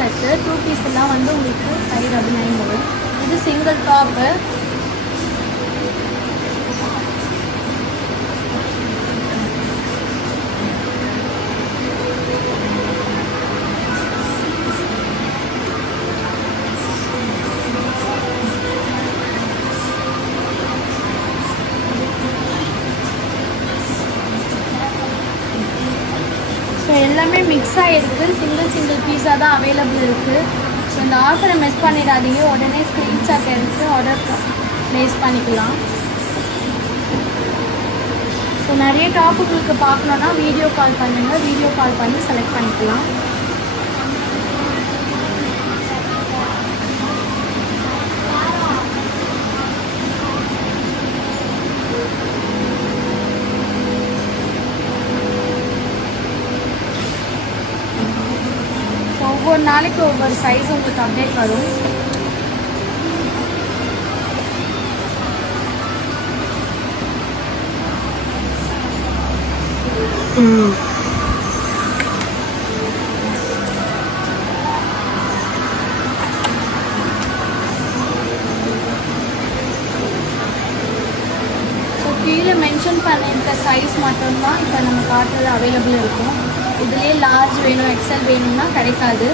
செட்டு. 2 பீஸ் எல்லாம் வந்து உங்களுக்கு 599 வரும். இது சிங்கிள் டாப்பு. ஸோ எல்லாமே மிக்ஸ் ஆகிருக்கு. சிங்கிள் பீஸாக தான் அவைலபிள் இருக்குது. ஸோ இந்த ஆஃபரை மிஸ் பண்ணிடாதீங்க. உடனே ஸ்க்ரீன்ஷாட் எடுத்து ஆர்டர் ப்ளேஸ் பண்ணிக்கலாம். ஸோ நிறைய டாப் உங்களுக்கு பார்க்கணுன்னா வீடியோ கால் பண்ணுங்கள். வீடியோ கால் பண்ணி செலக்ட் பண்ணிக்கலாம். ஒவ்வொரு நாளைக்கு ஒவ்வொரு சைஸ் உங்களுக்கு அப்டேட் வரும். ஸோ கீழே மென்ஷன் பண்ணியிருக்க சைஸ் மட்டும்தான் இப்போ நம்ம காட்டுறது அவைலபிள் இருக்கும். இதுலேயே லார்ஜ் வேணும், எக்ஸல் வேணும்னா கிடைக்காது.